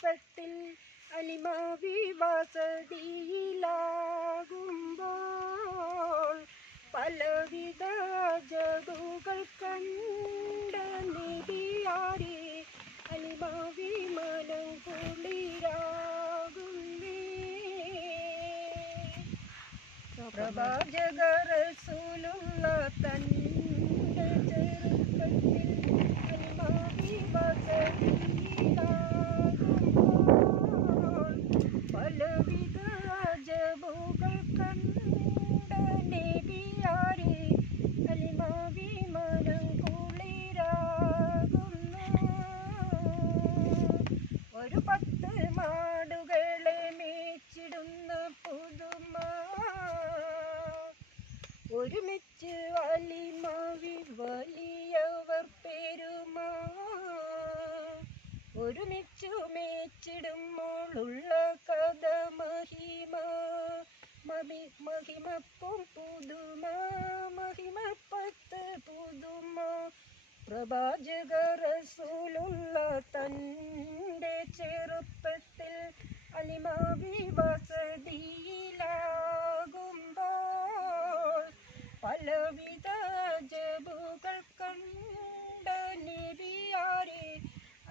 ചെറുപ്പത്തിൽ അലിമാവി വസതിയിലാകുമ്പോൾ പലവിധ ജഗുകൾ കണ്ട നബിയാരെ അലിമാവി മനം കുളിരാകുന്നേ. പ്രവാചക റസൂലുള്ള തന്റെ ചെറുപ്പത്തിൽ അലിമാവി വസതിയിലാകുമ്പോൾ പലവിധ ജബുകൾ കണ്ട നബിയാരെ അലിമാവി മനം കുളിരാകുന്നു. ഒരു 10 മാടുകളെ മേച്ചിടുന്ന പുതുമ ഒരുമിച്ച് അലിമാവി വലിയവർ പെരുമ ഒരുമിച്ചു മേച്ചിടുമ്പോഴുള്ള കഥ മഹിമ മഹിമപ്പും പുതുമ മഹിമപ്പത്ത് പുതുമ. പ്രവാചക റസൂലുള്ള തന്റെ ചെറുപ്പത്തിൽ അലിമാവി വസതിയിലാകുമ്പോൾ പലവിധ ജബുകൾ കണ്ട നബിയാരെ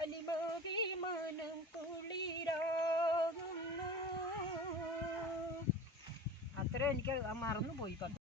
അലിമാവി മനം കുളിരാകുന്നു. അത്ര എനിക്ക് മറന്നുപോയി.